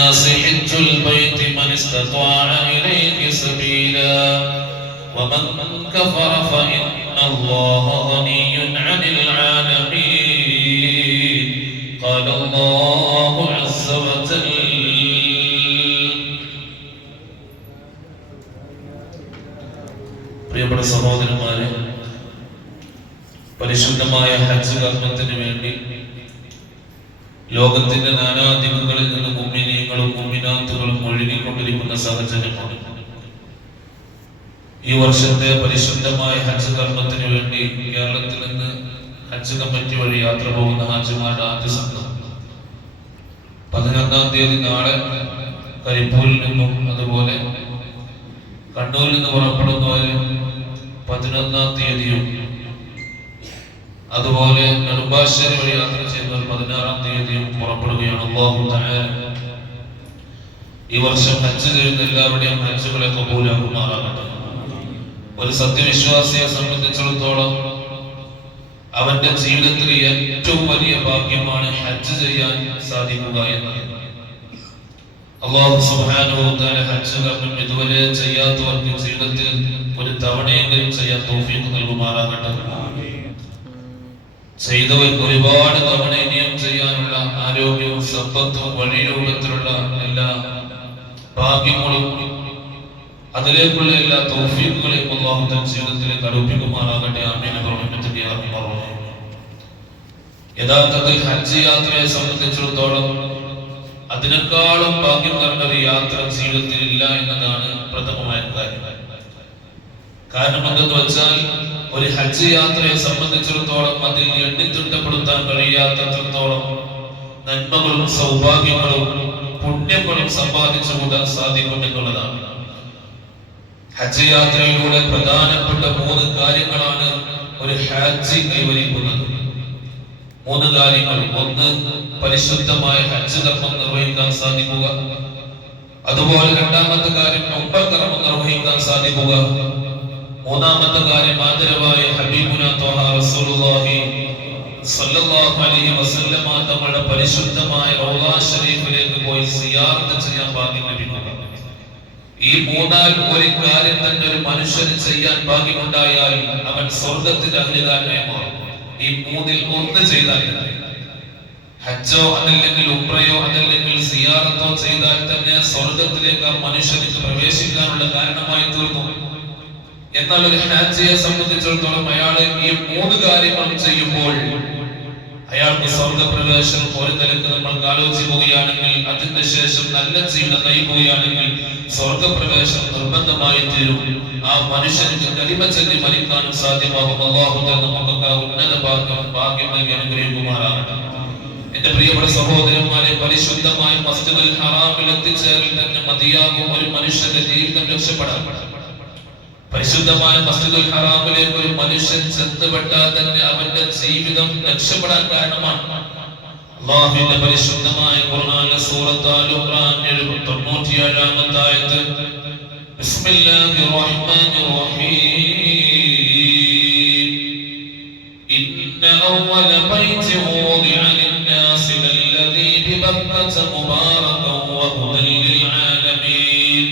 حج البيت من استطاع إليه سبيلا ومن كفر فإن الله غني عن العالمين قال الله عز وجل. പ്രിയപ്പെട്ട സഹോദരന്മാരെ, പരിശുദ്ധമായ ഹജ്ജ് കർമ്മത്തിന് വേണ്ടി ലോകത്തിന്റെ നാനാദിക്കുകളിൽ നിന്ന് മുഅ്മിനീങ്ങളും മുഅ്മിനാത്തുകളും ഒഴുകിക്കൊണ്ടിരിക്കുന്ന സാഹചര്യമാണ്. ഈ വർഷത്തെ പരിശുദ്ധമായ ഹജ്ജ് കർമ്മത്തിന് വേണ്ടി കേരളത്തിൽ നിന്ന് ഹജ്ജ് കമ്മിറ്റി വഴി യാത്ര പോകുന്ന ഹാജിമാരുടെ ആദ്യ സംഘം 11-ാം തീയതി നാളെ കരിപ്പൂരിൽ നിന്നും അതുപോലെ കണ്ണൂരിൽ നിന്ന് പുറപ്പെടുന്നവര് 11-ാം തീയതിയും അതുപോലെ നെടുമ്പാശ്ശേരി വഴി യാത്ര ചെയ്യുന്നവർ 16-ാം തീയതിയും പുറപ്പെടുകയാണ്. അല്ലാഹു തആല ഈ വർഷം ഹജ്ജ് ചെയ്യുന്ന എല്ലാവരുടെയും ഹജ്ജുകളെ കബൂലാക്കുമാറാകട്ടെ. ഒരു സത്യവിശ്വാസിയെ സംബന്ധിച്ചിടത്തോളം അവന്റെ ജീവിതത്തിൽ ഏറ്റവും വലിയ ഭാഗ്യമാണ് ഹജ്ജ് ചെയ്യാൻ സാധിക്കുക എന്നത്. അല്ലാഹു സുബ്ഹാനഹു വ തആല ഹജ്ജ് കർമ്മം ഇതുവരെ ചെയ്യാത്തവർക്ക് ജീവിതത്തിൽ ഒരു തവണയെങ്കിലും ചെയ്യാൻ തൗഫീഖ് നൽകുമാറാകട്ടെ. ചെയ്തവർക്ക് ഒരുപാട് തവണ ഇനിയും ചെയ്യാനുള്ള ആരോഗ്യവും സമ്പത്തും വഴി രൂപത്തിലുള്ള എല്ലാ ഭാഗ്യങ്ങളും അതിലേക്കുള്ള എല്ലാ തൗഫീഖുകളെയും അല്ലാഹു തആല ജീവിതത്തിലേക്ക് അടുപ്പിക്കുമാറാകട്ടെ. ആമീൻ. യഥാർത്ഥത്തിൽ ഹജ്ജ് യാത്രയെ സംബന്ധിച്ചിടത്തോളം അതിനേക്കാളും ഭാഗ്യം നിറഞ്ഞ ഒരു യാത്ര ജീവിതത്തിൽ ഇല്ല എന്നതാണ് പ്രഥമമായ കാര്യം. കാരണം എന്തെന്ന് വെച്ചാൽ ഒരു ഹജ്ജ് യാത്രയെ സംബന്ധിച്ചിടത്തോളം അതിൽ എണ്ണിത്തിട്ടപ്പെടുത്താൻ കഴിയാത്തത്രത്തോളം നന്മകളും സൗഭാഗ്യങ്ങളും പുണ്യങ്ങളും സമ്പാദിച്ചു കൂടാൻ സാധിക്കും എന്നുള്ളതാണ്. ഹജ്ജ് യാത്രയിലൂടെ പ്രധാനപ്പെട്ട 3 കാര്യങ്ങളാണ് ഒരു ഹാജി കൈവരിക്കുന്നത്. 3 കാര്യങ്ങൾ. ഒന്ന്, പരിശുദ്ധമായ ഹജ്ജ് കർമ്മം നിർവഹിക്കാൻ സാധിക്കുക. അതുപോലെ രണ്ടാമത്തെ കാര്യം ഉംറ കർമ്മം നിർവഹിക്കാൻ സാധിക്കുക. മൂന്നാമത്തെ കാര്യം ആദരവായ ഹബീബുന ത്വഹ റസൂലുള്ളാഹി സ്വല്ലല്ലാഹു അലൈഹി വസല്ലമ തങ്ങളുടെ പരിശുദ്ധമായ റൗള ശരീഫിലേക്ക് പോയി സിയാറത്ത് ചെയ്യാൻ ഭാഗ്യം ലഭിക്കുക. ഈ 3-ൽ ഒരു കാര്യം തന്നെ ഒരു മനുഷ്യന് ചെയ്യാൻ ഭാഗ്യമുണ്ടായാൽ അവൻ സ്വർഗത്തിന്റെ അധികാരമായി മാറും. ഈ 3-ൽ ഒന്ന് ചെയ്താൽ, ഹജ്ജോ അതല്ലെങ്കിൽ ഉംറയോ അതല്ലെങ്കിൽ സിയാറത്തോ ചെയ്താൽ തന്നെ സ്വർഗത്തിലേക്ക് ആ മനുഷ്യന് പ്രവേശിക്കാനുള്ള കാരണമായി തീർന്നു. എന്നാൽ ഒരു ഹാജിയെ സംബന്ധിച്ചിടത്തോളം അയാളെ ഈ 3 കാര്യങ്ങളും ചെയ്യുമ്പോൾ അയാൾക്ക് സ്വർഗപ്രവേശനം ഒരു നിലക്ക് നമ്മൾ ആലോചിക്കുകയാണെങ്കിൽ, അതിന്റെ ശേഷം നല്ല ജീവിതം നയിക്കുകയാണെങ്കിൽ സ്വർഗപ്രവേശനം നിർബന്ധമായി തീരും. ആ മനുഷ്യന് കലിമ ചൊല്ലി മരിക്കാനും സാധ്യമാകും. അല്ലാഹു തആല നമുക്കൊക്കെ ഉന്നത ഭാഗ്യം നൽകി അനുഗ്രഹിക്കുമാറാകട്ടെ. എന്റെ പ്രിയപ്പെട്ട സഹോദരന്മാരെ, പരിശുദ്ധമായ മസ്ജിദുൽ ഹറാമിൽ എത്തിച്ചേരൽ തന്നെ മതിയാകും ഒരു മനുഷ്യന്റെ ജീവിതം രക്ഷപ്പെടാൻ. പരിശുദ്ധമായ മസ്ജിദുൽ ഹറാമിലേക്ക് ഒരു മനുഷ്യൻ ചെന്നുപെട്ടാൽ തന്നെ അവന്റെ ജീവിതം രക്ഷപ്പെടാൻ കാരണമാണ്. അല്ലാഹുവിന്റെ പരിശുദ്ധമായ ഖുർആനിലെ സൂറത്ത് ആൽ ഇംറാൻ 97-ാമത്തെ ആയത്ത്, ബിസ്മില്ലാഹിർ റഹ്മാനിർ റഹീം, ഇന്ന അവ്വല ബൈതിൻ wudi'a ലിൻ-നാസി ലല്ലദീ ബിബക്കത മുബാറകൻ വഹുദൻ ലിൽ-ആലമീൻ.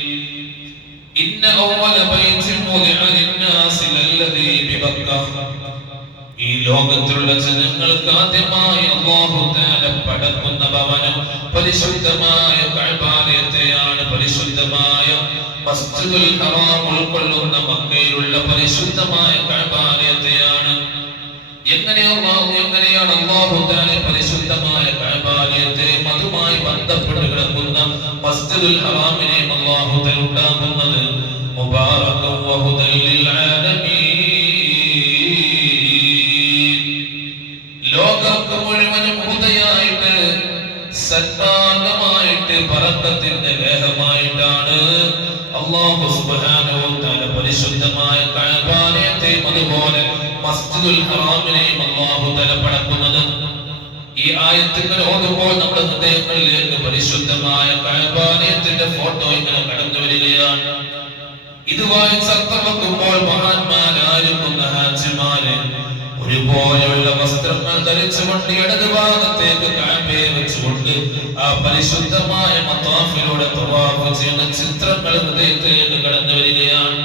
ഇന്ന അവ്വല ബൈതിൻ wudi'a ലിൻ-നാസി ലല്ലദീ ബിബക്ക. ഈ ലോകത്തിലുള്ള ജനങ്ങൾക്ക് ആദ്യമായി അല്ലാഹു തആല പടക്കുന്ന ഭവനം പരിശുദ്ധമായ കഅബാലയത്തെയാണ്. പരിശുദ്ധമായ മസ്ജിദുൽ ഹറാം ഉൾക്കൊള്ളുന്ന മക്കയിലുള്ള പരിശുദ്ധമായ കഅബാലയത്തെയാണ്. എങ്ങനെയാണ് അല്ലാഹു തആല പരിശുദ്ധമായ കഅബാലയത്തെ അതുമായി ബന്ധപ്പെട്ട് കിടക്കുന്ന മസ്ജിദുൽ ഹറാമിനെ അല്ലാഹു തആല ഉണ്ടാക്കുന്നത്? മുബാറകൻ വഹുദൻ ലിൽ-ആലമീൻ. ലോകർക്ക് മുഴുവനും ഹുദയായിട്ട്, സന്മാർഗമായിട്ട്, ബറക്കത്തിന്റെ ലേഹമായിട്ടാണ് അല്ലാഹു സുബ്ഹാനഹു വ തആല പരിശുദ്ധമായ കഅബാലയത്തെയും അതുപോലെ മസ്ജിദുൽ ഹറാമിനെയും അല്ലാഹു തആല പടക്കുന്നത്. ഈ ആയത്തുകൾ ഓതുമ്പോൾ നമ്മുടെ ഹൃദയങ്ങളിലേക്ക് പരിശുദ്ധമായ കഅബാലയത്തിന്റെ ഫോട്ടോ ഇങ്ങനെ കടന്നു വരികയാണ്. ഇതുമായി ചർച്ച വെക്കുമ്പോൾ മഹാന്മാരായിരിക്കുന്ന ഹാജിമാരെ ഒരുപോലെയുള്ള വസ്ത്രങ്ങൾ ധരിച്ചുകൊണ്ട് ഇടത് ഭാഗത്തേക്ക് കഅബയെ വെച്ചുകൊണ്ട് ആ പരിശുദ്ധമായ മത്വാഫിലൂടെ തവാഫ് ചെയ്യുന്ന ചിത്രങ്ങൾ ഹൃദയത്തിലേക്ക് കടന്നു വരികയാണ്.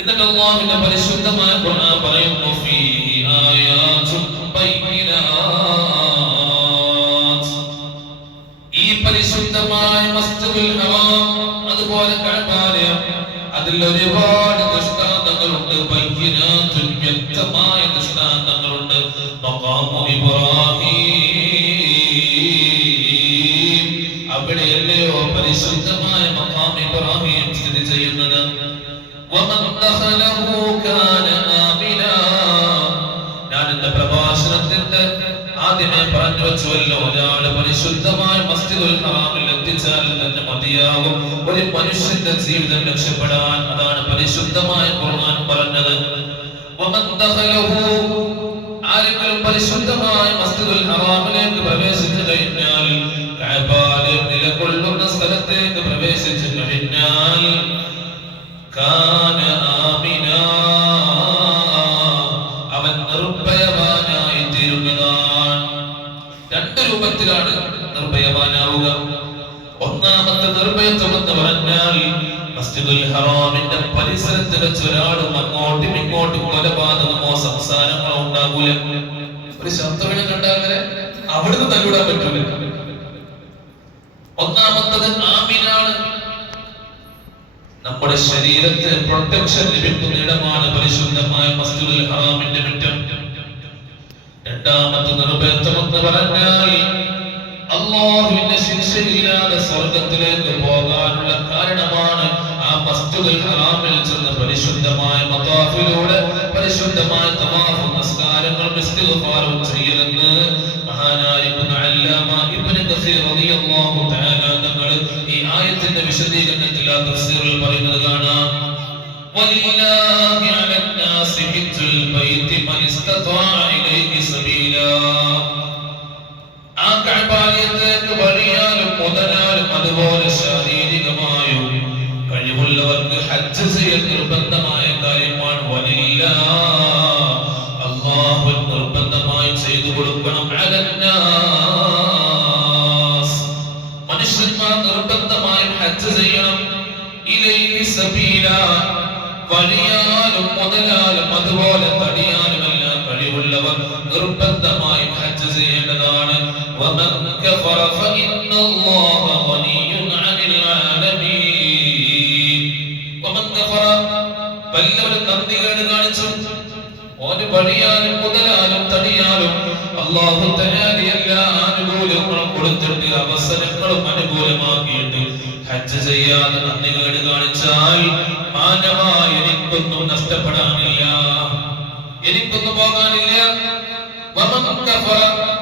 എന്നിട്ട് അല്ലാഹുവിന്റെ പരിശുദ്ധമായ ഖുർആൻ പറയുന്നു ഫീഹി ആയാതുൻ ബയ്യിനാത്ത്. ഈ പരിശുദ്ധമായ മസ്ജിദുൽ ഹറാം അതുപോലെ കഅബാലയം അതിൽ ഒരുപാട് ദൃഷ്ടാന്തങ്ങളുണ്ട്. ബയ്യിനാത്തുൻ വ്യക്തമായ ദൃഷ്ടാന്തങ്ങളുണ്ട്. മഖാമു ഇബ്രാഹിം, അവിടെയല്ലയോ പരിശുദ്ധമായ മഖാം ഇബ്രാഹിം സ്ഥിതി ചെയ്യുന്നത്. വമൻ ദഖലഹു കാന ആമിനാ. ഞാൻ എന്റെ പ്രഭാഷണത്തിന്റെ ആദ്യമേ പറഞ്ഞു വെച്ചുവല്ലോ, ഒരാള് പരിശുദ്ധമായ മസ്ജിദുൽ ഹറാമിൽ എത്തിച്ചാൽ തന്നെ മതിയാകും ഒരു മനുഷ്യന്റെ ജീവിതം രക്ഷപ്പെടാൻ. അതാണ് പരിശുദ്ധമായ ഖുർആൻ പറഞ്ഞത്. വമൻ ദഖലഹു, ആരെങ്കിലും പരിശുദ്ധമായ മസ്ജിദുൽ ഹറാമിലേക്ക് പ്രവേശിച്ചു കഴിഞ്ഞാൽ, കഅബയിൽ നിലകൊള്ളുന്ന സ്ഥലത്തേക്ക് പ്രവേശിച്ചു കഴിഞ്ഞാൽ, കാന ആമിനാ, അവൻ നിർഭയവാനായി തീരുന്നതാണ്. രണ്ട് രൂപത്തിലാണ് നിർഭയവാനാവുക. ഒന്നാമത്തെ നിർഭയത്വം എന്ന് പറഞ്ഞാൽ മസ്ജിദുൽ ഹറാമിന്റെ പരിസരത്ത് വെച്ച് ഒരാളും അങ്ങോട്ടും ഇങ്ങോട്ടും കൊലപാതകമോ സംസാരങ്ങളോ ഉണ്ടാകൂല. ഒരു ശത്രുവിനെ കണ്ടാൽ അവിടുന്ന് തല്ലിടാൻ പറ്റൂല. ഒന്നാമത്തത് ആമിനാണ്. നമ്മുടെ ശരീരത്തിന് പ്രൊട്ടക്ഷൻ ലഭിക്കുന്ന ഇടമാണ് പരിശുദ്ധമായ മസ്ജിദുൽ ഹറാമിന്റെ മുറ്റം. രണ്ടാമത്തെ നിർഭയത്വം എന്ന് പറഞ്ഞാൽ അല്ലാഹുവിന്റെ ശിക്ഷയില്ലാതെ സ്വർഗത്തിലേക്ക് പോകാനുള്ള കാരണമാണ് ആ മസ്ജിദുൽ ഹറാമിൽ ചെന്ന് പരിശുദ്ധമായ മത്വാഫിലൂടെ പരിശുദ്ധമായ തവാഫും നമസ്കാരങ്ങളും ഇസ്തിഗ്ഫാറും ചെയ്യലെന്ന് മഹാനായ അല്ലാമ ഇബ്നു കസീർ റളിയല്ലാഹു തആല തങ്ങൾ ഈ ആയത്തിന്റെ വിശദീകരണത്തിൽ ആ തഫ്സീറിൽ പറയുന്നത് കാണാം. വലില്ലാഹി അലന്നാസി ഹിജ്ജുൽ ബൈത്തി മൻ ഇസ്തതാഅ ഇലൈഹി സബീലാ. ആ കഅബയിലേക്ക് വഴിയാലും മുതലാലും അതുപോലെ ശാരീരികമായും കഴിവുള്ളവർക്ക് ഹജ്ജ് ചെയ്യൽ നിർബന്ധമായ കാര്യമാണ്. വലില്ലാഹ്, അല്ലാഹു നിർബന്ധമായി ചെയ്തു കൊടുക്കണം. അലന്നാസ്, മനുഷ്യന്മാർ നിർബന്ധമായും ഹജ്ജ് ചെയ്യണം. ഇലൈഹി സബീലാ, വഴിയാലും മുതലാലും അതുപോലെ തടിയാലുമെല്ലാം കഴിവുള്ളവർ നിർബന്ധമായും ഹജ്ജ് ചെയ്യേണ്ടതാണ്. വമൻ കഫറ ഫഇന്നല്ലാഹ ഗനിയ്യുൻ അനിൽ ആലമീൻ. വമൻ കഫറ, വല്ലവരും നന്ദികേട് കാണിച്ചു, ഓന് വഴിയാലും മുതലാലും തടിയാലും അല്ലാഹു തആല എല്ലാ അനുകൂലങ്ങളും കൊടുത്തിട്ട് അവസരങ്ങളും അനുകൂലമാക്കിയിട്ട് ഹജ്ജ് ചെയ്യാതെ നന്ദികേട് കാണിച്ചാൽ മാനമായി എനിക്കൊന്നും നഷ്ടപ്പെടാനില്ല, എനിക്കൊന്നും പോകാനില്ല. വമൻ കഫറ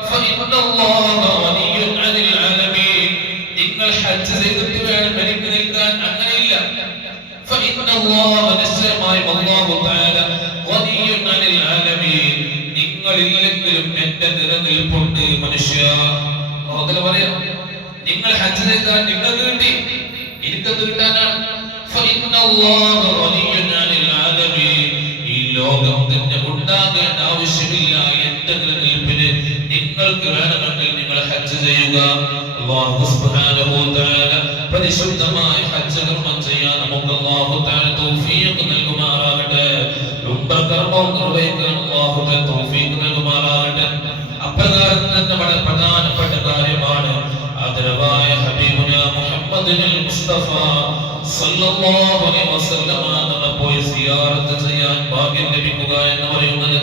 ഫഇന്നല്ലാഹ ഗനിയ്യുൻ അനിൽ ആലമീൻ. നിങ്ങൾ ഹജ്ജ് ചെയ്തിട്ട് വേണം എനിക്ക് നിൽക്കാൻ, അങ്ങനെയില്ല. ഫഇന്നല്ലാഹ, നിശ്ചയമായും അല്ലാഹു തആല ഗനിയ്യുൻ അനിൽ ആലമീൻ, നിങ്ങളില്ലെങ്കിലും എന്റെ നിലനിൽപ്പുണ്ട്. മനുഷ്യ അതല്ല പറയാം, നിങ്ങൾ ഹജ്ജ് ചെയ്താൽ നിങ്ങൾക്ക് കിട്ടി, എനിക്കത് കിട്ടാനാണ്. ഫഇന്നല്ലാഹ ഗനിയ്യുൻ അനിൽ ആലമീൻ, ഈ ലോകം തന്നെ ഉണ്ടാകേണ്ട ആവശ്യമില്ല. എന്റെ നിലനിൽപ്പിന് നിങ്ങൾക്ക് വേണമെങ്കിൽ നിങ്ങൾ ഹജ്ജ് ചെയ്യുക. അല്ലാഹു സുബ്ഹാനഹു വ തആല പരിശുദ്ധമായ ഹജ്ജ് കർമ്മം ചെയ്യാൻ നമുക്ക് അല്ലാഹു തആല തൗഫീഖ് നൽകുമാറാകട്ടെ. ഉംറ കർമ്മം നിർവഹിക്കാൻ അല്ലാഹു തആല തൗഫീഖ് നൽകുമാറാകട്ടെ. അപ്രകാരം തന്നെ വളരെ പ്രധാനപ്പെട്ട കാര്യമാണ് ആദരവായ ഹബീബുന മുഹമ്മദുൽ മുസ്തഫ സല്ലല്ലാഹു അലൈഹി വസല്ലമ തങ്ങളെ പോയി സിയാറത്ത് ചെയ്യാൻ ഭാഗ്യം ലഭിക്കുക എന്ന് പറയുന്നത്.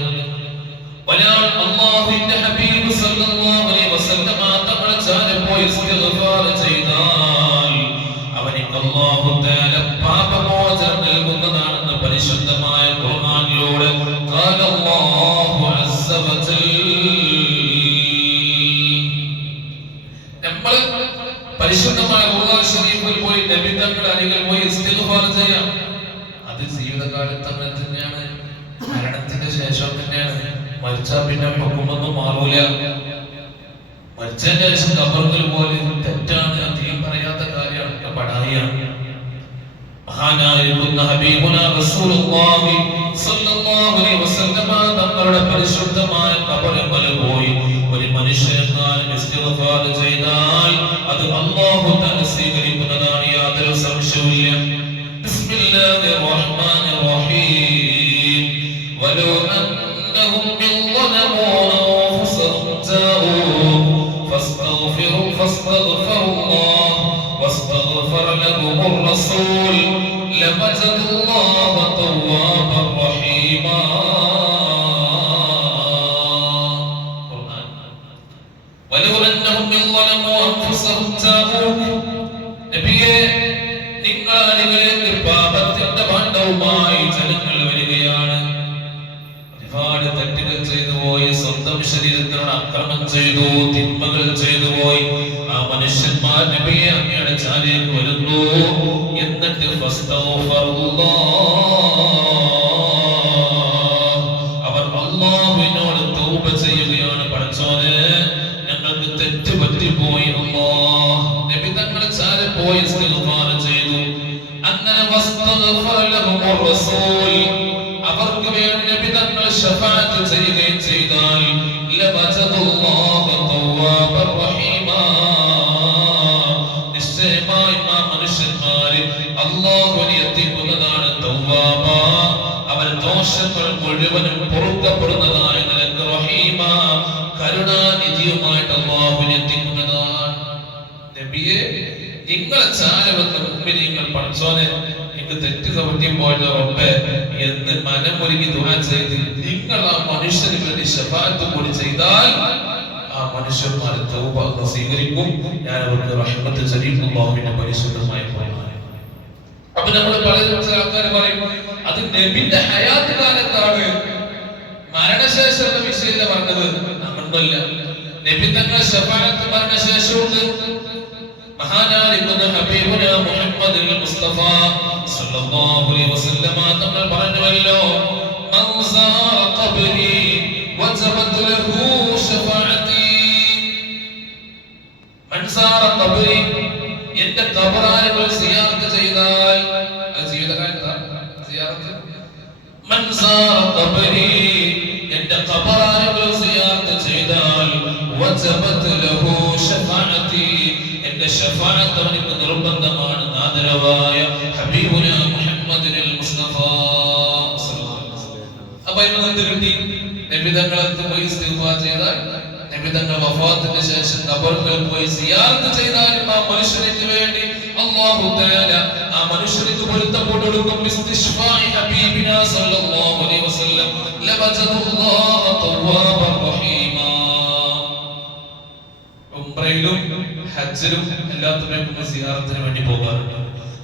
ഒരാൾ അല്ലാഹുവിന്റെ ഹബീബ് സല്ലല്ലാഹു അലൈഹി വസല്ലമ തങ്ങളെ ചാരി പോയി ഇസ്തിഗ്ഫാർ ചെയ്താൽ അവനിക്ക് അല്ലാഹു തആല പാപമോചനം നൽകുന്നതാണെന്ന് പരിശുദ്ധമായ ഖുർആനിലൂടെ ഖാല അല്ലാഹു അസ്സ വജൽ. നമ്മൾ പരിശുദ്ധമായ ഖുർആൻ ശരീഫിൽ പോയി നബി തങ്ങളുടെ അരികിൽ പോയി ഇസ്തിഗ്ഫാർ ചെയ്യാം. അത് ജീവിതകാലത്ത് അങ്ങനെ തന്നെയാണ്, മരണത്തിന്റെ ശേഷം തന്നെയാണ്. മരിച്ചാൽ പിന്നെ പൊക്കുമൊന്നും മാറൂല. മരിച്ചതിന്റെ ശേഷം ഖബറിൽ പോലെ തെറ്റാണ്, അധികം പറയാത്ത കാര്യമാണ്, പടായാണ്. മഹാനായ ഹബീബുനാ റസൂലുള്ളാഹി സല്ലല്ലാഹു അലൈഹി വസല്ലമ തങ്ങളുടെ പരിശുദ്ധമായ ഖബറിൽ പോയി ഒരു മനുഷ്യനെങ്ങാനും ഇസ്തിഗ്ഫാർ ചെയ്താൽ അത് അല്ലാഹു തആല സ്വീകരിക്കുന്നതാണ്, യാതൊരു സംശയവുമില്ല. ബിസ്മില്ലാഹിർ റഹ്മാനിർ റഹീം. വലൗ അന്നഹും ളലമൂ അൻഫുസഹും ജാഊക ഫസ്തഗ്ഫിറുല്ലാഹ വസ്തഗ്ഫറ ലഹുമുർ റസൂൽ ലവജദുല്ലാഹ തവ്വാബർ റഹീമാ. വലൗ അന്നഹും ളലമൂ അൻഫുസഹും ജാഊക, നബിയേ നിങ്ങൾ അരികിലേക്ക് പാപത്തിന്റെ ഭാണ്ഡവുമായി ജനങ്ങൾ വരികയാണ്. ഒരുപാട് തെറ്റുകൾ ചെയ്തു പോയി, സ്വന്തം ശരീരത്തിനോട് അക്രമം ചെയ്തു, തിന്മകൾ ചെയ്തു പോയി. ആ മനുഷ്യന്മാർ നബിയെ അങ്ങയുടെ ചാരിലേക്ക് വരുന്നു. എന്നിട്ട് അവർ അല്ലാഹുവിനോട് തൗബ ചെയ്യുകയാണ്. പടച്ചോനെ, ഞങ്ങൾക്ക് തെറ്റ് പറ്റിപ്പോയി അല്ലാഹ്. നബി തങ്ങളുടെ ചാരി പോയി ഇസ്തിഗ്ഫാർ ചെയ്തു. അങ്ങനെ വസ്തഗ്ഫറ ലഹുമുർ റസൂൽ, അവർക്ക് വേണ്ടി നബി തങ്ങൾ ശഫാഅത്ത് ചെയ്യുകയും ചെയ്താൽ ലവജദുല്ലാഹ തവ്വാബർ റഹീമാ, നിശ്ചയമായി ആ മനുഷ്യന്മാര് അല്ലാഹുവിനെ എത്തിക്കുന്നതാണ് തവ്വാബ, അവർ ദോഷങ്ങൾ മുഴുവനും പൊറുക്കപ്പെടുന്നതായ നിലക്ക് റഹീമ, കരുണാനിധിയുമായിട്ട് അല്ലാഹുവിനെ എത്തിക്കുന്നതാണ്. നബിയെ നിങ്ങളെ ചാരവെന്ന മുഅ്മിനീങ്ങൾ പടച്ചോനെ എനിക്ക് തെറ്റ് പറ്റിപ്പോയ റബ്ബേ എന്ന് മനമൊരുങ്ങി ദുആ ചെയ്ത് നിങ്ങൾ ആ മനുഷ്യന് വേണ്ടി ശഫാഅത്ത് കൂടി ചെയ്താൽ ആ മനുഷ്യന്മാരെ തൗബ അല്ലാഹു സ്വീകരിക്കും. ഞാൻ അവർക്ക് റഹ്മത്ത് ചൊരിയും അല്ലാഹുവിന്റെ പരിശുദ്ധമായ ഖുർആൻ. അപ്പോൾ നമ്മൾ പറയുന്ന ആൾക്കാർ പറയും അത് നബിയുടെ ഹയാത്ത് കാലത്താണ്, മരണശേഷമുള്ള വിഷയമില്ല പറഞ്ഞത്. അങ്ങനൊന്നുമില്ല. നബി തങ്ങൾ ശഫാഅത്ത് മരണശേഷമുണ്ട്. മഹാനായിരിക്കുന്ന ഹബീബുന മുഹമ്മദുൽ മുസ്തഫ സല്ലല്ലാഹു അലൈഹി വസല്ലമ തങ്ങൾ പറഞ്ഞുവല്ലോ, മൻ സാറ ഖബ്രി വജബത് ലഹു ശഫാഅതി. മൻ സാറ ഖബ്രി, എന്റെ ഖബറാനുകൾ സിയാറത്ത് ചെയ്താൽ, അത് സിയാറത്ത്. മൻ സാറ ഖബ്രി, എന്റെ ഖബറാനുകൾ സിയാറത്ത് ചെയ്താൽ വജബത് ലഹു ശഫാഅതി, എന്റെ ശഫാഅത്ത് അവനിക്ക് നിർബന്ധമാണ്. ആദരവായ ഹബീബുന മുഹമ്മദുൽ മുസ്തഫ സല്ലല്ലാഹു അലൈഹി വസല്ലം. അപ്പോൾ എന്ത് കിട്ടി? നബി തങ്ങളെ പോയി ഇസ്തിഗ്ഫാർ ചെയ്താൽ, നബി തങ്ങൾ വഫാത്തിന് ശേഷം ഖബറിൽ പോയി സിയാറത്ത് ചെയ്താൽ ആ മനുഷ്യർക്ക് വേണ്ടി അല്ലാഹു തആല ആ മനുഷ്യർക്ക് പൊരുത്തപ്പെട്ടു കൊടുക്കും. ഇസ്തിശ്ഫാഇ ഹബീബിന സല്ലല്ലാഹു അലൈഹി വസല്ലം ലവജദുല്ലാഹ തവ്വാബർ റഹീമാ. ഉംറയിലും ഹജ്ജിലും എല്ലാത്തിനും സിയാറത്തിന് വേണ്ടി പോകാറുണ്ട്.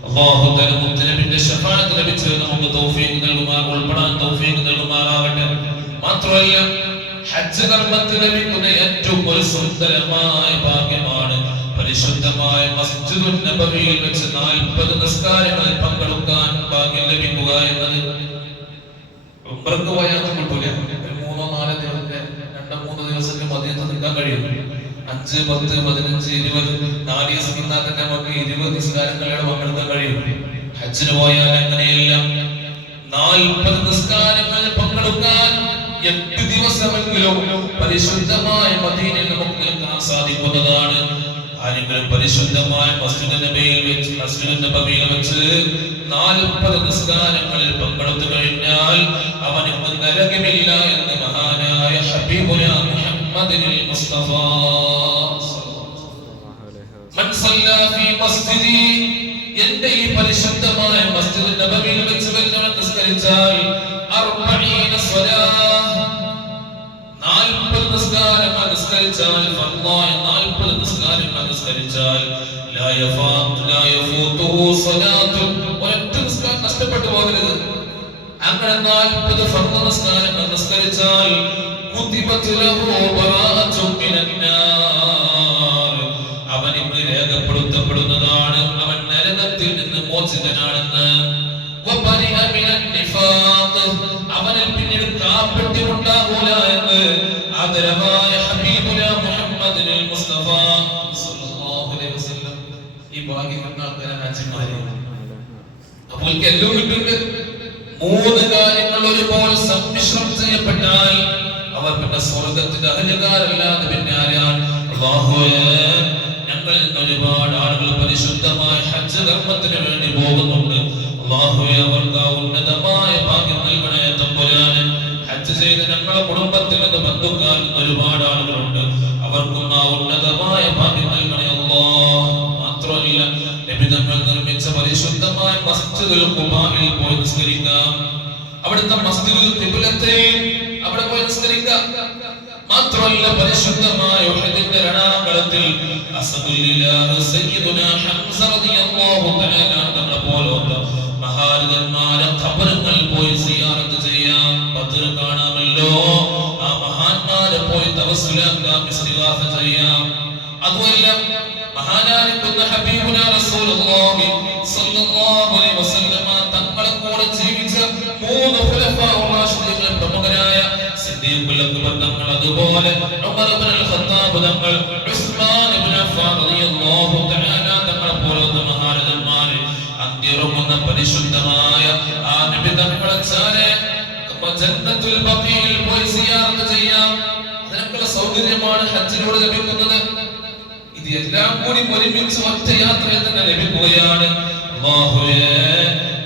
അല്ലാഹു തആല മുത്തനബിന്റെ ശഫാഅത്ത് ലഭിച്ച് നമുക്ക് തൗഫീഖ് നൽകുമാർ, ഉൾപ്പെടാൻ തൗഫീഖ് നൽകുമാറാകട്ടെ. മാത്രമല്ല ഹജ്ജ് കർമ്മത്തിൽ ലഭിക്കുന്ന ഏറ്റവും ഒരു സുന്ദരമായ ഭാഗ്യമാണ് പരിശുദ്ധമായ മസ്ജിദുൻ നബവിയിൽ വെച്ച് 40 നിസ്കാരങ്ങളിൽ പങ്കെടുക്കാൻ ഭാഗ്യം ലഭിക്കുക എന്നത്. ഉംറക്ക് പോയാൽ കിട്ടൂല. 3-4 ദിവസത്തെ 2-3 ദിവസത്തെ മദീനത്ത് നിൽക്കാൻ കഴിയും. 5, 10, 15, 20 4 ദിവസം നിന്നാൽ തന്നെ നമുക്ക് 20 നിസ്കാരങ്ങളുടെ പങ്കെടുക്കാൻ കഴിയും. ഹജ്ജിന് പോയാൽ അങ്ങനെയല്ല. 40 നിസ്കാരങ്ങളിൽ പങ്കെടുക്കാൻ 8 ദിവസമെങ്കിലും പരിശുദ്ധമായ മദീനയിൽ നമുക്ക് നിൽക്കാൻ സാധിക്കുന്നതാണ്. ആരെങ്കിലും പരിശുദ്ധമായ മസ്ജിദുൻ നബവിയിൽ വെച്ച് 40 നിസ്കാരങ്ങളിൽ പങ്കെടുത്തു കഴിഞ്ഞാൽ അവനിക്ക് നരകമില്ല എന്ന് മഹാനായ ഹബീബുന മുഹമ്മദുൽ മുസ്തഫ. മൻ സല്ല ഫീ മസ്ജിദി, എന്റെ ഈ പരിശുദ്ധമായ മസ്ജിദുൻ നബവിയിൽ വെച്ച് വല്ലവൻ നിസ്കരിച്ചാൽ 40 സ്വലാത്ത്, 40 നിസ്കാരങ്ങൾ നിസ്കരിച്ചാൽ, ഫർളായ 40 നിസ്കാരങ്ങൾ നിസ്കരിച്ചാൽ ലാ യഫൂതുഹു സ്വലാത്തു, ഒരൊറ്റ നിസ്കാരം നഷ്ടപ്പെട്ടു പോകരുത്. അങ്ങനെ 40 ഫർള് നിസ്കാരങ്ങൾ നിസ്കരിച്ചാൽ കുതിബത് ലഹു ബറാഅത്തുൻ മിനന്നാർ, അവനിക്ക് രേഖപ്പെടുത്തപ്പെടുന്നതാണ് അവൻ നരകത്തിൽ നിന്ന് മോചിതനാണെന്ന്. വബരിഅ മിനൻ നിഫാഖ്, അവനിൽ പിന്നീട് കാപട്യം ഉണ്ടാകൂല എന്ന് ആദരവായ ഹബീബുന മുഹമ്മദുൽ മുസ്തഫ സല്ലല്ലാഹു അലൈഹി വസല്ലം. ഈ ഭാഗ്യം ആൾക്കാരെ ഹാജിമാരെ അപ്പോൾ എല്ലാം കിട്ടുന്നുണ്ട്. മൂന്ന് കാര്യങ്ങൾ ഒരുപോലെ സമ്മിശ്രം ചെയ്യപ്പെട്ടാൽ അവർ പിന്നെ സ്വർഗത്തിന്റെ അഹലുകാരല്ലാതെ പിന്നെ ആരാണ്? അല്ലാഹുവേ, ഞങ്ങളിൽ നിന്ന് ഒരുപാട് ആളുകൾ പരിശുദ്ധമായ ഹജ്ജ് കർമ്മത്തിന് വേണ്ടി പോകുന്നുണ്ട്. അല്ലാഹുവേ, അവർക്ക് ആ ഉന്നതമായ ഭാഗ്യം നൽകണേ തമ്പുരാനെ. ഹജ്ജ് ചെയ്ത് ഞങ്ങളുടെ കുടുംബത്തിൽ നിന്ന് ബന്ധുക്കാർ ഒരുപാട് ആളുകളുണ്ട്. അവർക്കും ആ ഉന്നതമായ ഭാഗ്യം നൽകണേ അല്ലാഹ്. മാത്രമല്ല, നബി തങ്ങൾ നിർമ്മിച്ച പരിശുദ്ധമായ മസ്ജിദുൽ ഖുബായിൽ പോയി നിസ്കരിക്കാം. അവിടുത്തെ മസ്ജിദുൽ ഖിബ്ലത്തൈൻ അവിടെ പോയി നിസ്കരിക്കാം. മാത്രമല്ല, പരിശുദ്ധമായ ഉഹദിന്റെ രണാങ്കളത്തിൽ അസദുലില്ലാഹി സയ്യിദുനാ ഹംസ റളിയല്ലാഹു തആല തങ്ങളെ പോലുള്ള മഹാരഥന്മാരെ ഖബറുകൾ പോയി സിയാറത്ത് ചെയ്യാം. ബദർ കാണാമല്ലോ, ആ മഹാന്മാരെ പോയി തവസ്സുലാക്കാം, ഇസ്തിഗാസ ചെയ്യാം. അതുമല്ല, മഹാനായിരിക്കുന്ന ഹബീബുനാ റസൂലുള്ളാഹി സ്വല്ലല്ലാഹു അലൈഹി വസല്ലമ തങ്ങളെ കൂടെ ജീവിച്ച മൂന്ന് ഖുലഫാഉർ റാഷിദീൻ പ്രമുഖരായ സിദ്ദീഖുൽ അക്ബർ തങ്ങൾ, അതുപോലെ ഉമർ ഇബ്നുൽ ഖത്താബ് തങ്ങൾ, ഉസ്മാൻ ഇബ്നു അഫ്ഫാൻ റളിയല്ലാഹു തആല തങ്ങളെ പോലുള്ള മഹാരഥന്മാർ അന്ത്യറുന്ന പരിശുദ്ധമായ ആ നബി തങ്ങളെ ചാരെ ജന്നത്തുൽ ബഖീൽ പോയി സിയാറത്ത് ചെയ്യാം. അതിനൊക്കെയുള്ള സൗകര്യമാണ് ഹജ്ജിലൂടെ ലഭിക്കുന്നത്. ഇത് എല്ലാം കൂടി ഒരുമിച്ച് ഒറ്റ യാത്രയിൽ തന്നെ ലഭിക്കുകയാണ്. അല്ലാഹുവേ,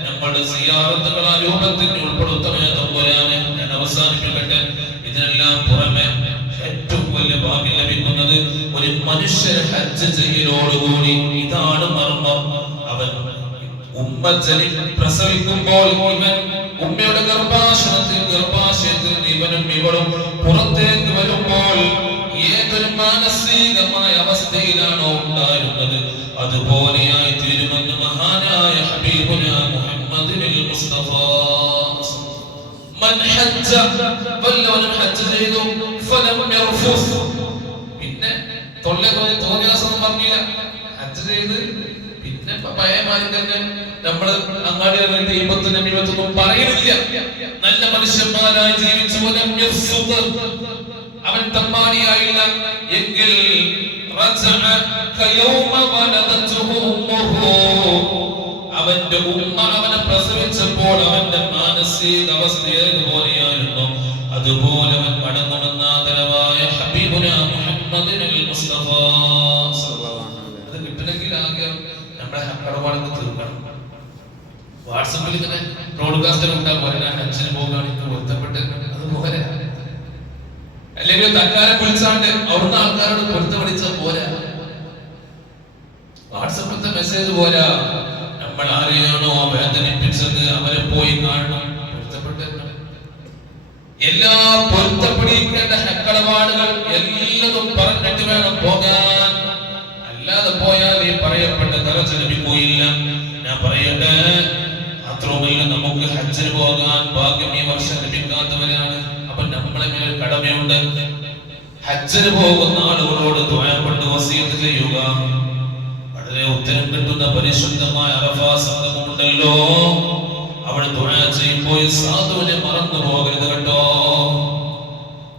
ഞങ്ങളുടെ സിയാറത്തുകൾ ആ രൂപത്തിൽ ഉൾപ്പെടുത്തണേ തമ്പുരാനെ. ഞാൻ അവസാനിപ്പിക്കട്ടെ. ഇതിനെല്ലാം പുറമെ ഏറ്റവും വലിയ ഭാഗ്യം ലഭിക്കുന്നത് ഒരു മനുഷ്യൻ ഹജ്ജ് ചെയ്യലോടുകൂടി ഇതാണ് മർമ്മം. അവൻ ഉമ്മ പ്രസവിക്കുമ്പോൾ ഇവൻ ഉമ്മയുടെ ഗർഭാശയത്തിൽ ഇവനും ഇവളും പുറത്തേക്ക് വരുമ്പോൾ ഏതൊരു മാനസികമായ അവസ്ഥയിലാണോ ഉണ്ടായിരുന്നത് അതുപോലെയായി തീരുമെന്ന് മഹാനായ ഹബീബുനാ മുഹമ്മദുൽ മുസ്തഫ. മൻ ഹജ്ജ വല്ലവൻ ഹജ്ജ് ചെയ്തു ഫലം യർഫുസ്, പിന്നെ തോന്നിയാസം പറഞ്ഞില്ല. ഹജ്ജ് ചെയ്ത് പിന്നെ പയമാരി തന്നെ നമ്മള് അങ്ങാടി ഇറങ്ങിയൊന്നും പറയുന്നില്ല. നല്ല മനുഷ്യന്മാരായി ജീവിച്ചു. അവൻ തമ്മാടിയായില്ല എങ്കിൽ അവന്റെ ഉമ്മ അവനെ പ്രസവിച്ചപ്പോൾ അവന്റെ മാനസിക അവസ്ഥ ഏതുപോലെയായിരുന്നു അതുപോലെ അവൻ മടങ്ങുമെന്ന ആദരവായ ഹബീബുനാ മുഹമ്മദുൽ മുസ്തഫ. അത് കിട്ടണമെങ്കിൽ ആകെ നമ്മുടെ കടപാടൊക്കെ തീർക്കണം. വാട്സപ്പിൽ ഇങ്ങനെ ബ്രോഡ്കാസ്റ്റർ ഉണ്ടാകും, ഹജ്ജിന് പോകുകയാണെങ്കിൽ പൊരുത്തപ്പെട്ട് അതുപോലെ. അല്ലെങ്കിൽ തൽക്കാലം വിളിച്ചാണ്ട് അവിടുന്ന് ആൾക്കാരോട് പൊരുത്തം വിളിച്ചാൽ പോരാ. വാട്സപ്പിലത്തെ മെസ്സേജ് പോരാ. നമ്മൾ ആരെയാണോ വേദനിപ്പിച്ചത് അവരെ പോയി കാണണം, പൊരുത്തപ്പെട്ട്. എല്ലാ പൊരുത്തപ്പെടിക്കേണ്ട കടപാടുകൾ എല്ലതും പറഞ്ഞിട്ട് വേണം പോകാൻ. അല്ലാതെ പോയാൽ ഈ പറയപ്പെട്ട ദറജ ലഭിക്കുകയില്ല. ഞാൻ പറയട്ടെ, മാത്രവുമല്ല, നമുക്ക് ഹജ്ജിന് പോകാൻ ഭാഗ്യം ഈ വർഷം ലഭിക്കാത്തവരാണ്. അപ്പൊ നമ്മളെ മേൽ കടമയുണ്ട്. ഹജ്ജിന് പോകുന്ന ആളുകളോട് ദുആ കൊണ്ട് വസിയത്ത് ചെയ്യുക. വളരെ ഉത്തരം കിട്ടുന്ന പരിശുദ്ധമായ അറഫാ സംഗമമുണ്ടല്ലോ, അവിടെ ദുആ ചെയ്യുമ്പോൾ സാധുവിനെ മറന്നു പോകരുത് കേട്ടോ.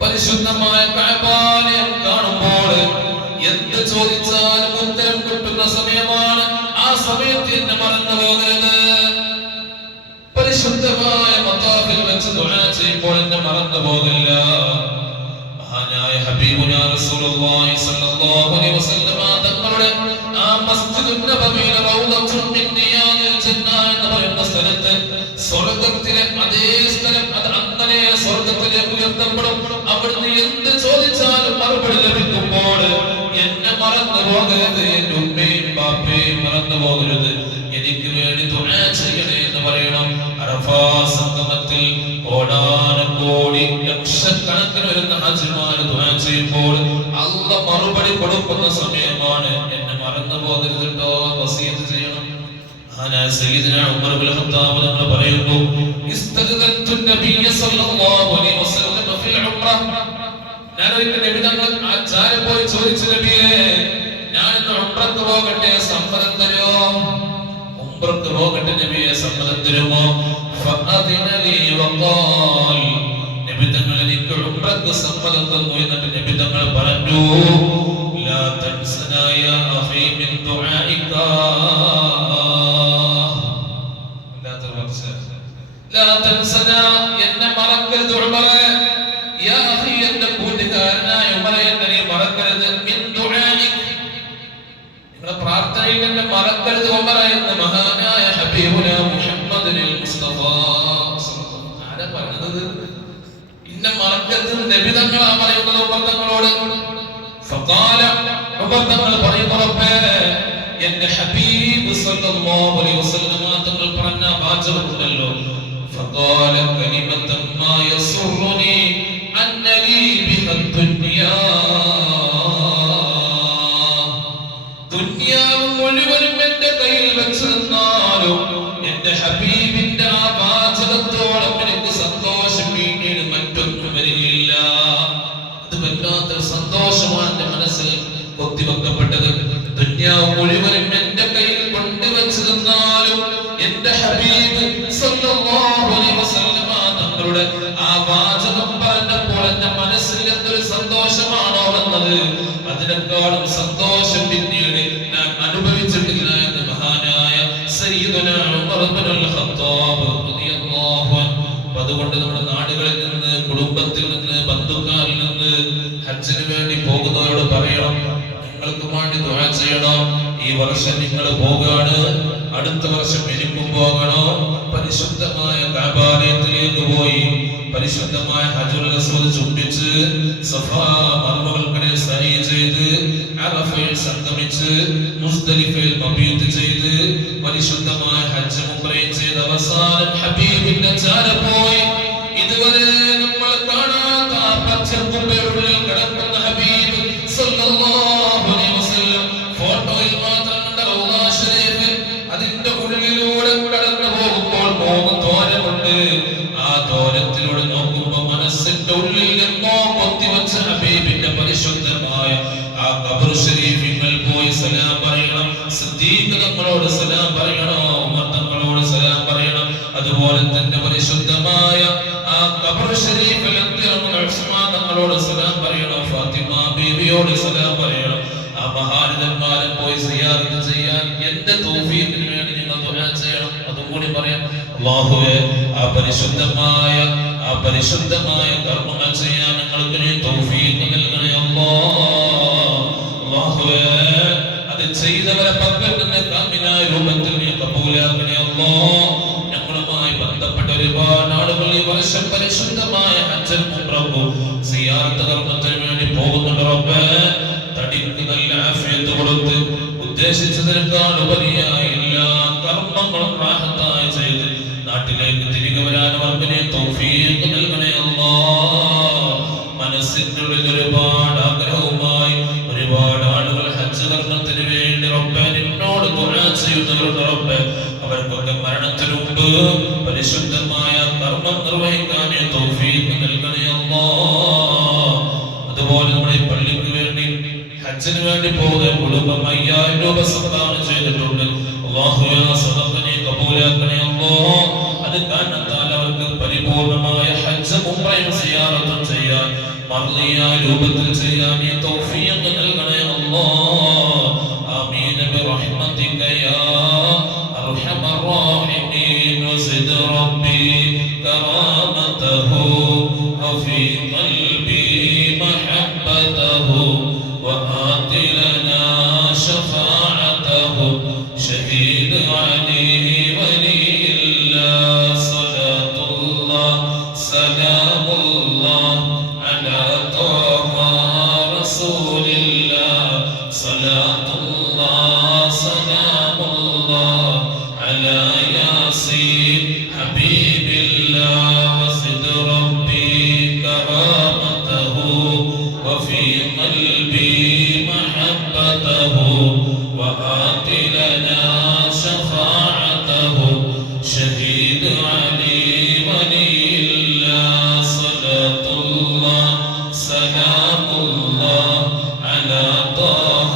പരിശുദ്ധമായ കഅബയെ കാണുമ്പോൾ എന്ത് ചോദിച്ചാലും ഉത്തരം കിട്ടുന്ന സമയമാണ്. ആ സമയത്ത് എന്നെ മറന്നു പോകരുത്. പരിശുദ്ധമായ മതാഫിൽ വെച്ച് ദുആ ചെയ്യുമ്പോൾ എന്നെ മറന്നു പോകില്ല. മഹാനായ ഹബീബുനാ റസൂലുള്ളാഹി സ്വല്ലല്ലാഹു അലൈഹി വസല്ലമ തങ്ങളുടെ ആ മസ്ജിദുൻ നബവിയിലെ റൗളത്തുൻ മിൻ റിയാദിൽ ജന്ന എന്ന് പറയുന്ന സ്ഥലത്ത്, സ്വർഗ്ഗത്തിലെ അതേ സ്ഥലം, അത് അങ്ങനെ സ്വർഗ്ഗത്തിലേക്ക് ഉയർത്തപ്പെടും. അവിടുന്ന് എന്ത് ചോദിച്ചാലും മറുപടി ലഭിക്കുമ്പോൾ എന്നെ മറന്നു പോകരുത്, എന്റെ ഉമ്മയും ബാപ്പയും മറന്നു പോകരുത്, എനിക്ക് വേണ്ടി ദുആ ചെയ്യണേ എന്ന് പറയണം. അറഫാ സംഗമത്തിൽ കോടാനുകോടി ലക്ഷക്കണക്കിന് വരുന്ന ഹാജിമാർ ദുആ ചെയ്യുമ്പോൾ അല്ലാഹ് മറുപടി കൊടുക്കുന്ന സമയമാണ്. എന്നെ മറന്നു പോകരുത് കേട്ടോ, വസിയത്ത് ചെയ്യണം. സയ്യിദുനാ ഉമർ ഇബ്നുൽ ഖത്താബ് തങ്ങൾ പറയുന്നു, ഇസ്തഗ്ദത്തു നബിയ്യ സ്വല്ലല്ലാഹു അലൈഹി വസല്ലം ഫിൽ ഉംറ. ഞാൻ ഒരിക്കൽ നബി തങ്ങൾ ആ ചാരെ പോയി ചോദിച്ചു, നബിയേ, ഞാൻ ഇന്ന് ഉംറക്ക് പോകട്ടെ, സമ്മതം തരുമോ? ഉംറക്ക് പോകട്ടെ നബിയെ, സമ്മതം തരുമോ? ഫഅദിന ലി വഖാൽ, നബി തങ്ങൾ എനിക്ക് ഉംറക്ക് സമ്മതം തന്നു. എന്നിട്ട് നബി തങ്ങൾ പറഞ്ഞു, ലാ തൻസനാ യാ അഖീ മിൻ ദുആഇക. ലാ തൻസനാ എന്നെ മറക്കരുത് ഉമറേ യാ അഖി എന്റെ കൂട്ടുകാരനായ ഉമറേ എന്നെ നീ മറക്കരുത് മിൻ ദുആഇക് നിങ്ങളുടെ പ്രാർത്ഥനയിൽ എന്നെ മറക്കരുത് ഉമറേ എന്ന് മഹാനായ ഹബീബുന മുഹമ്മദുൽ മുസ്തഫ ആരാ പറഞ്ഞത് ഇന്നെ മറക്കരുത് നബി തങ്ങളാ പറയുന്നത് ഉമർ തങ്ങളോട് ഫഖാല ഉമർ തങ്ങൾ പറയുന്നു റബ്ബേ എന്റെ ഹബീബ് സല്ലല്ലാഹു അലൈഹി വസല്ലം തങ്ങൾ പറഞ്ഞ വാചകമുണ്ടല്ലോ ഫഖാല കലിമതൻ മാ യസുറുനി അന്നലി ബിഹ ദുനിയാ ദുനിയാവ് മുഴുവനും എന്റെ കയ്യിൽ വെച്ചിരുന്നാലും എന്റെ ഹബീബിന്റെ ആ വാചകത്തോളം എനിക്ക് സന്തോഷം പിന്നീട് മറ്റൊന്നും വരികയില്ല. അത് വല്ലാത്തൊരു സന്തോഷമാണ് എന്റെ മനസ്സിൽ കൊത്തിവെക്കപ്പെട്ടത്. ദുനിയാവ് മുഴുവനും എന്റെ കയ്യിൽ കൊണ്ടുവച്ചിരുന്നാലും എന്റെ ഹബീബ് സല്ലല്ലാഹു അലൈഹി വസല്ലം തങ്ങളുടെ ആ വാചകം പറഞ്ഞപ്പോൾ എന്റെ മനസ്സിൽ എന്തൊരു സന്തോഷമാണോ വന്നത്, അതിനേക്കാളും സന്തോഷം പിന്നീട് ഞാൻ അനുഭവിച്ചിട്ടില്ല എന്ന് മഹാനായ സയ്യിദുനാ ഉമർ ഇബ്നുൽ ഖത്താബ് റളിയല്ലാഹു അൻഹു. അതുകൊണ്ട് നമ്മുടെ നാടുകളിൽ നിന്ന്, കുടുംബത്തിൽ നിന്ന്, ബന്ധുക്കാരിൽ നിന്ന് ഹജ്ജിന് വേണ്ടി പോകുന്നവരോട് പറയണം, നിങ്ങൾക്ക് വേണ്ടി ദുആ ചെയ്യണം. ഈ വർഷം നിങ്ങൾ പോകാണ്, അടുത്ത വർഷം എനിക്കും പോകണോ. പരിശുദ്ധമായ കഅബാലയത്തിലേക്ക് പോയി പരിശുദ്ധമായ ഹജറുൽ അസ്വദ് ചുംബിച്ച് സഫാ മർവകൾക്കിടയിൽ സഈ ചെയ്ത് അറഫയിൽ സംഗമിച്ച് മുസ്ദലിഫയിൽ മബീത് ചെയ്ത് പരിശുദ്ധമായ ഹജ്ജ് ഉംറയും ചെയ്ത് അവസാനം ഹബീബിന്റെ ചാര പോയി. ഇതുവരെ നമ്മൾ കാണാത്ത പച്ചക്കുബയുടെ കിടക്കുന്ന ഹബീബ് സല്ലല്ലാഹു അലൈഹി വസല്ലം ഫോട്ടോയിൽ മാത്രം കണ്ട റൗള ശരീഫ് അതിന്റെ ഉള്ളിലൂടെ കടന്നു പോകുമ്പോൾ മോഹം തോരമുണ്ട്. ആ തോരത്തിലൂടെ നോക്കുമ്പോൾ മനസ്സിന്റെ ഉള്ളിൽ നിന്നോ കൊത്തിവെച്ച ഹബീബിന്റെ പരിശുദ്ധമായ ആ ഖബർ ശരീഫിൽ പോയി സലാം പറയണം. സിദ്ദീഖ് തങ്ങളോട് സലാം പറയണം, ഉമർ തങ്ങളോട് സലാം പറയണം. അതുപോലെ തന്നെ പരിശുദ്ധമായ ആ ഖബർ ശരീഫിൽ ഉസ്മാൻ തങ്ങളോട് സലാം പറയണം, ഫാത്തിമ ബീവിയോട് സലാം പറയണം. ആ മഹാരഥന്മാരെ പോയി സിയാറത്ത് ചെയ്യാൻ എന്റെ തൗഫീഖിന് വേണ്ടി നിങ്ങൾ ദുആ ചെയ്യണം. അതും കൂടി പറയാം. അല്ലാഹുവേ ആ പരിശുദ്ധമായ കർമ്മങ്ങൾ ചെയ്യാൻ ഞങ്ങൾക്ക് നീ തൗഫീഖ് നൽകണേ അല്ലാഹുവേ. അത് ചെയ്തവരെ പക്കൽ നിന്ന് കാമിലായ രൂപത്തിൽ നീ കബൂലാക്കണേ അല്ലാഹ്. ഞങ്ങളുമായി ബന്ധപ്പെട്ട ഒരുപാട് ആളുകൾ ഈ വർഷം പരിശുദ്ധമായ ഹജ്ജും ഉംറക്കും സിയാറത്ത് കർമ്മത്തിന് വേണ്ടി പോകുന്നുണ്ട് റബ്ബേ. തടിക്ക് നല്ല ആഫിയത്ത് കൊടുത്ത് ഉദ്ദേശിച്ചതിനേക്കാൾ ഉപരിയായി എല്ലാ കർമ്മങ്ങളും റാഹത്തായി ചെയ്ത് നാട്ടിലേക്ക് തിരികെ വരാൻ അവർക്ക് നീ തൗഫീഖ് നൽകണേ അല്ലാഹ്. മനസ്സിന്റെ ഉള്ളിൽ ഒരുപാട് ആഗ്രഹവുമായി ഒരുപാട് ആളുകൾ ഹജ്ജ് കർമ്മത്തിന് വേണ്ടി റബ്ബേ നിന്നോട് ദുആ ചെയ്യുന്നവരുണ്ട് റബ്ബേ. അവർക്കൊക്കെ മരണത്തിനു മുമ്പ് പരിശുദ്ധമായ കർമ്മം നിർവഹിക്കാൻ നീ തൗഫീഖ് നൽകണേ അല്ലാഹ്. അതുപോലെ നമ്മുടെ പള്ളിക്ക് വേണ്ടി ഹജ്ജിന് വേണ്ടി പോകുന്ന കുടുംബം 5000 രൂപ സംഭാവന ചെയ്തിട്ടുണ്ട്. അല്ലാഹുവേ ആ സദഖ നീ കബൂലാക്കണേ അല്ലാഹ്. അത് കാരണത്താൽ അവർക്ക് പരിപൂർണമായ ഹജ്ജ് ഉംറയും സിയാറത്തും ചെയ്യാൻ മർദിയായ രൂപത്തിൽ ചെയ്യാൻ നീ തൗഫീഖ് നൽകണേ അല്ലാഹ്. ആമീൻ ബിറഹ്മതിക യാ അർഹമർ റഹീമീൻ. വസിദ് റബ്ബി കറാമതഹു വഫീ ഖൽബി മഹബ്ബതഹു وآت لنا شفاعته شهيد علي ولي الله. صلاة الله سلام الله على طه رسول الله. صلاة الله سلام الله على ياسين حبيب الله. وزد ربي كرامته وفي قلبي محبته وآت لنا شفاعته شهيد علي ولي الله. صلاة الله سلام الله على طه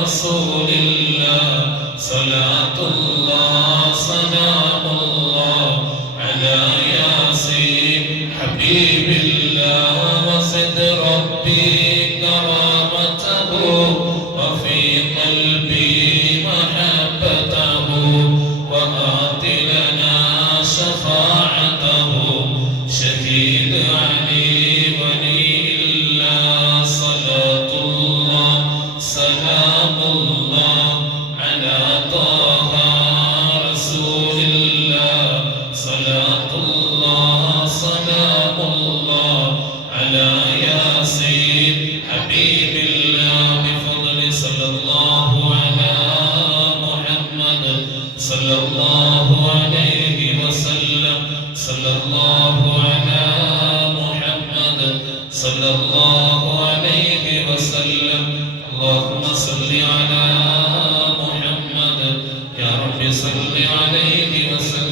رسول الله. صلاة الله سلام الله على ياسين حبيب الله. وزد ربي كرامته وفي قلبي محبته وآت لنا شفاعته صل عليه وسلم